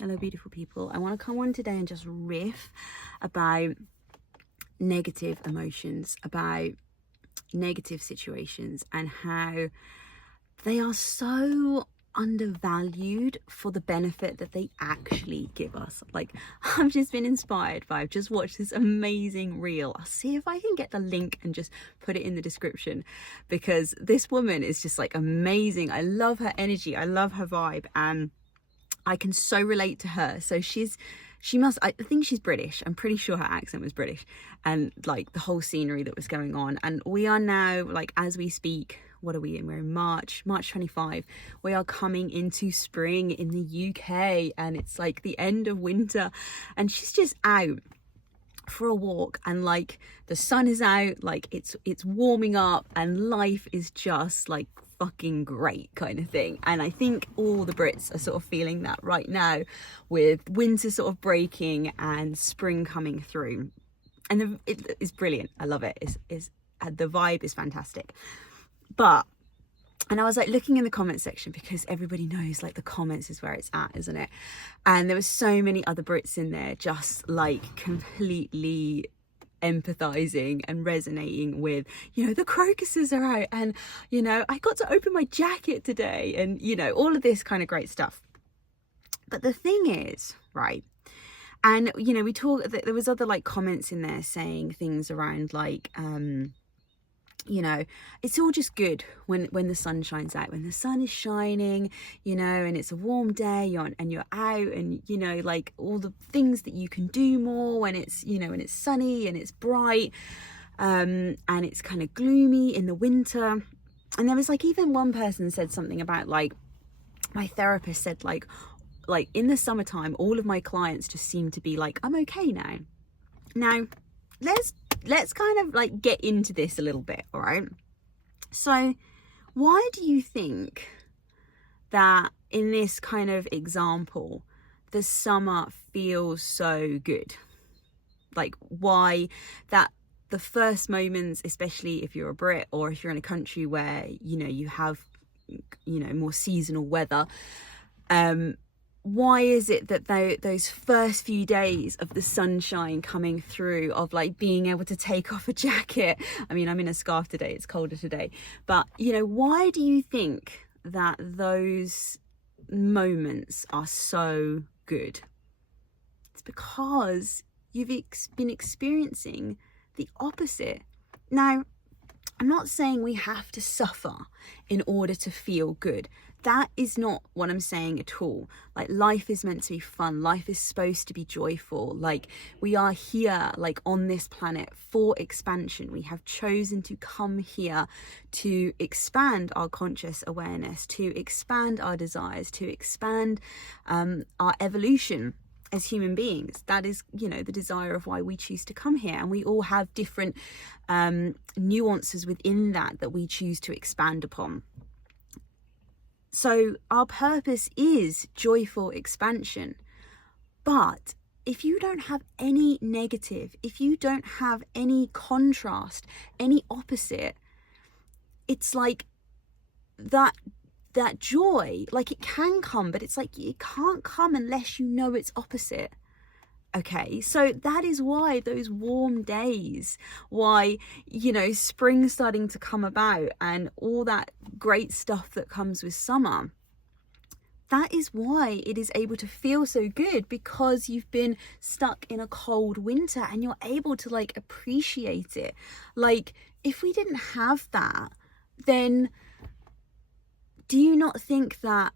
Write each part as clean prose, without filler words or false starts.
Hello, beautiful people. I want to come on today and just riff about negative emotions, about negative situations, and how they are so undervalued for the benefit that they actually give us. Like, I've just been inspired by, I've just watched this amazing reel. I'll see if I can get the link and just put it in the description, because this woman is just like amazing. I love her energy, I love her vibe, and I can so relate to her. So I think she's British. I'm pretty sure her accent was British, and like the whole scenery that was going on. And we are now, like, as we speak, what are we in? We're in March 25. We are coming into spring in the UK, and it's like the end of winter, and she's just out for a walk, and like the sun is out, like it's warming up, and life is just like fucking great kind of thing. And I think all the Brits are sort of feeling that right now, with winter sort of breaking and spring coming through, and it is brilliant. I love it. Is the vibe is fantastic. And I was like looking in the comment section, because everybody knows like the comments is where it's at, isn't it? And there were so many other Brits in there just like completely empathizing and resonating with, you know, the crocuses are out, and, you know, I got to open my jacket today, and, you know, all of this kind of great stuff. But the thing is, right, and, you know, there was other like comments in there saying things around like, you know, it's all just good when the sun shines out, when the sun is shining, you know, and it's a warm day, and you're out, and, you know, like all the things that you can do more when it's, you know, when it's sunny and it's bright, and it's kind of gloomy in the winter. And there was like, even one person said something about like, my therapist said like in the summertime, all of my clients just seem to be like, I'm okay now. Let's kind of like get into this a little bit, all right? So why do you think that in this kind of example, the summer feels so good? Like, why that the first moments, especially if you're a Brit or if you're in a country where, you know, you have, you know, more seasonal weather, why is it that those first few days of the sunshine coming through, of like being able to take off a jacket, I mean, I'm in a scarf today, it's colder today, but, you know, why do you think that those moments are so good? It's because you've been experiencing the opposite. Now, I'm not saying we have to suffer in order to feel good. That is not what I'm saying at all. Like, life is meant to be fun. Life is supposed to be joyful. Like, we are here, like, on this planet for expansion. We have chosen to come here to expand our conscious awareness, to expand our desires, to expand our evolution as human beings. That is, you know, the desire of why we choose to come here. And we all have different nuances within that we choose to expand upon. So our purpose is joyful expansion. But if you don't have any negative, if you don't have any contrast, any opposite, it's like that joy, like, it can come, but it's like it can't come unless you know it's opposite. Okay, so that is why those warm days, why, you know, spring starting to come about and all that great stuff that comes with summer, that is why it is able to feel so good, because you've been stuck in a cold winter and you're able to like appreciate it. Like, if we didn't have that, then do you not think that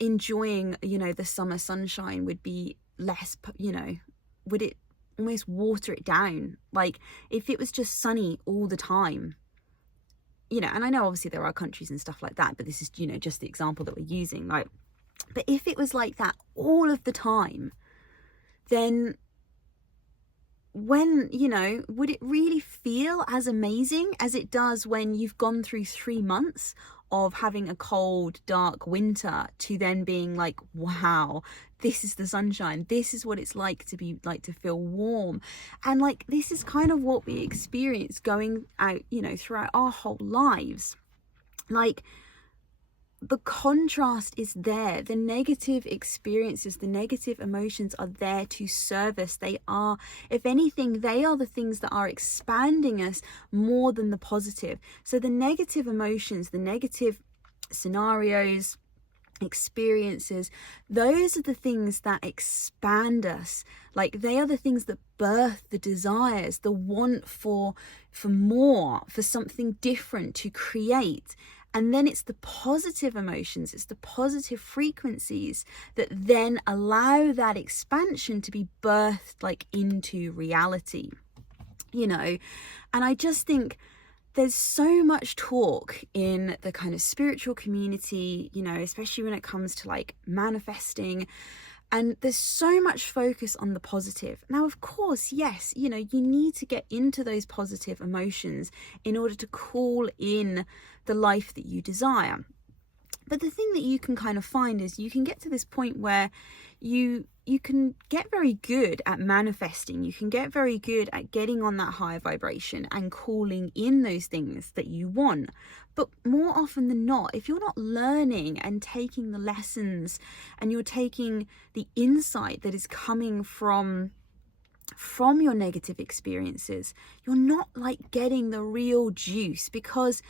enjoying, you know, the summer sunshine would be less, you know, would it almost water it down? Like, if it was just sunny all the time, you know, and I know obviously there are countries and stuff like that, but this is, you know, just the example that we're using, like, but if it was like that all of the time, then when, you know, would it really feel as amazing as it does when you've gone through 3 months of having a cold, dark winter to then being like, wow, this is the sunshine. This is what it's like to be, like, to feel warm. And like, this is kind of what we experience going out, you know, throughout our whole lives. Like, the contrast is there. The negative experiences, the negative emotions are there to serve us. They are, if anything, they are the things that are expanding us more than the positive. So the negative emotions, the negative scenarios, experiences, those are the things that expand us. Like, they are the things that birth the desires, the want for more, for something different, to create. And then it's the positive emotions, it's the positive frequencies that then allow that expansion to be birthed like into reality, you know. And I just think there's so much talk in the kind of spiritual community, you know, especially when it comes to like manifesting, and there's so much focus on the positive. Now, of course, yes, you know, you need to get into those positive emotions in order to call in the life that you desire. But the thing that you can kind of find is you can get to this point where you can get very good at manifesting. You can get very good at getting on that higher vibration and calling in those things that you want. But more often than not, if you're not learning and taking the lessons and you're taking the insight that is coming from your negative experiences, you're not like getting the real juice, because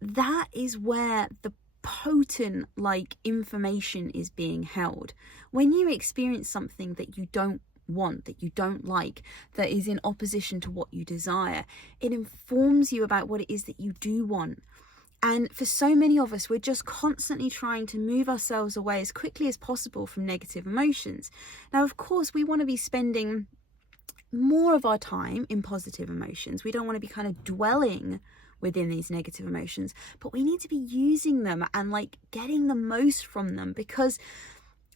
that is where the potent like information is being held. When you experience something that you don't want, that you don't like, that is in opposition to what you desire, it informs you about what it is that you do want. And for so many of us, we're just constantly trying to move ourselves away as quickly as possible from negative emotions. Now, of course, we want to be spending more of our time in positive emotions. We don't want to be kind of dwelling within these negative emotions, but we need to be using them and like getting the most from them, because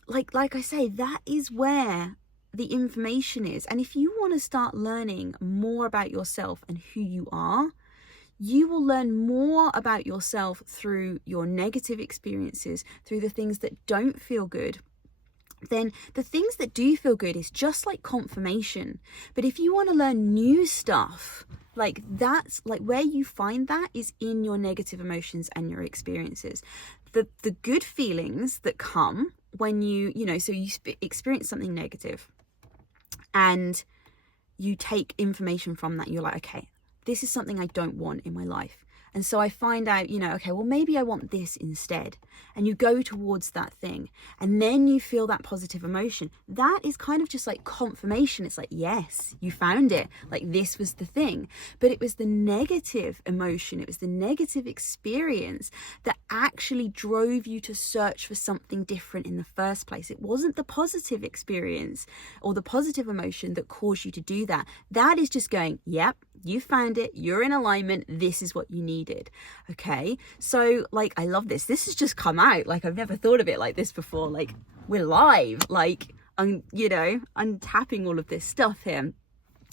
like I say, that is where the information is. And if you want to start learning more about yourself and who you are, you will learn more about yourself through your negative experiences, through the things that don't feel good. Then the things that do feel good is just like confirmation. But if you want to learn new stuff, like that's like where you find that is in your negative emotions and your experiences. The good feelings that come when you know, so you experience something negative and you take information from that, you're like, okay, this is something I don't want in my life. And so I find out, you know, okay, well, maybe I want this instead. And you go towards that thing. And then you feel that positive emotion. That is kind of just like confirmation. It's like, yes, you found it. Like, this was the thing. But it was the negative emotion. It was the negative experience that actually drove you to search for something different in the first place. It wasn't the positive experience or the positive emotion that caused you to do that. That is just going, yep, you found it. You're in alignment. This is what you needed. Okay. So like, I love this. This has just come out. Like, I've never thought of it like this before. Like, we're live. Like, I'm tapping all of this stuff here.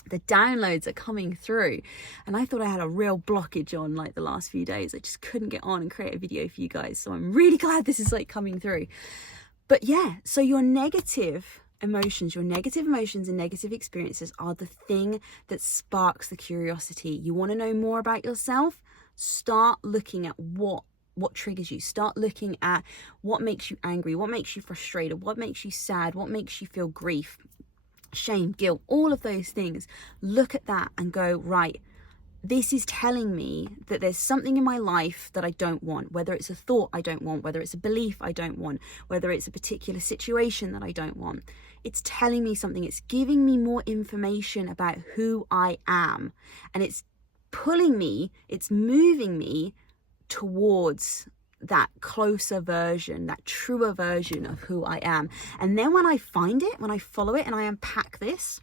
The downloads are coming through, and I thought I had a real blockage on like the last few days. I just couldn't get on and create a video for you guys. So I'm really glad this is like coming through. But yeah, so your negative emotions and negative experiences are the thing that sparks the curiosity. You want to know more about yourself? Start looking at what triggers you. Start looking at what makes you angry, what makes you frustrated, what makes you sad, what makes you feel grief, shame, guilt, all of those things. Look at that and go, right, this is telling me that there's something in my life that I don't want, whether it's a thought I don't want, whether it's a belief I don't want, whether it's a particular situation that I don't want. It's telling me something. It's giving me more information about who I am. And it's pulling me, it's moving me towards that closer version, that truer version of who I am. And then when I find it, when I follow it and I unpack this,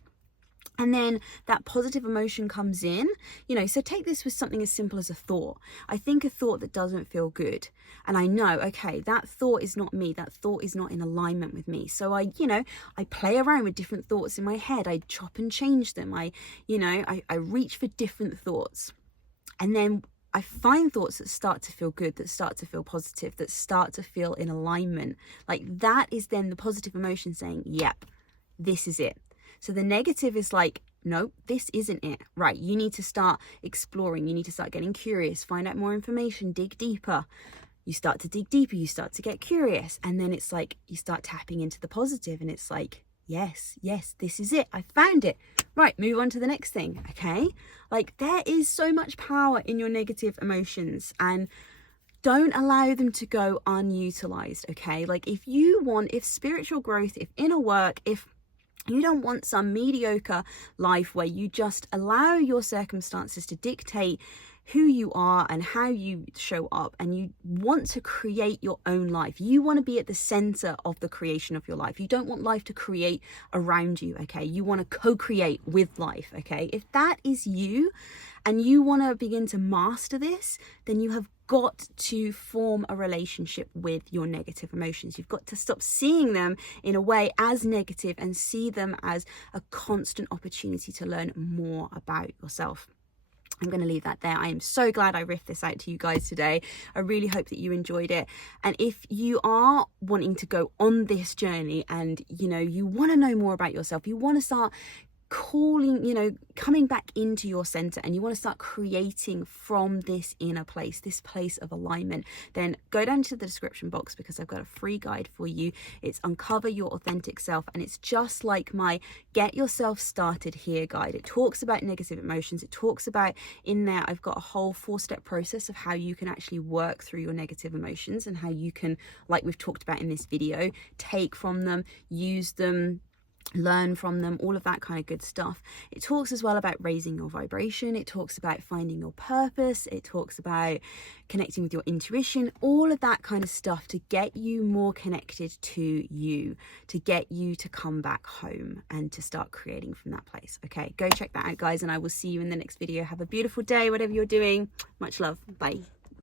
and then that positive emotion comes in, you know, so take this with something as simple as a thought. I think a thought that doesn't feel good. And I know, okay, that thought is not me. That thought is not in alignment with me. So I play around with different thoughts in my head. I chop and change them. I reach for different thoughts. And then I find thoughts that start to feel good, that start to feel positive, that start to feel in alignment. Like, that is then the positive emotion saying, yep, this is it. So the negative is like, no, this isn't it. Right, you need to start exploring. You need to start getting curious, find out more information, dig deeper. you start to dig deeper, you start to get curious, and then it's like you start tapping into the positive, and it's like, yes, this is it, I found it. Right, move on to the next thing. Okay, like there is so much power in your negative emotions, and don't allow them to go unutilized. Okay, like if spiritual growth, if inner work, if you don't want some mediocre life where you just allow your circumstances to dictate who you are and how you show up, and you want to create your own life. You want to be at the center of the creation of your life. You don't want life to create around you, okay? You want to co-create with life, okay? If that is you and you want to begin to master this, then you have got to form a relationship with your negative emotions. You've got to stop seeing them in a way as negative and see them as a constant opportunity to learn more about yourself. I'm going to leave that there. I am so glad I riffed this out to you guys today. I really hope that you enjoyed it. And if you are wanting to go on this journey and, you want to know more about yourself, you want to start coming back into your center, and you want to start creating from this inner place, this place of alignment, then go down to the description box, because I've got a free guide for you. It's Uncover Your Authentic Self, and it's just like my Get Yourself Started Here guide. It talks about negative emotions. It talks about, in there, I've got a whole 4-step process of how you can actually work through your negative emotions, and how you can, like we've talked about in this video, take from them, use them, learn from them, all of that kind of good stuff. It talks as well about raising your vibration. It talks about finding your purpose. It talks about connecting with your intuition, all of that kind of stuff to get you more connected to you, to get you to come back home and to start creating from that place. Okay, go check that out, guys, and I will see you in the next video. Have a beautiful day, whatever you're doing. Much love. Bye.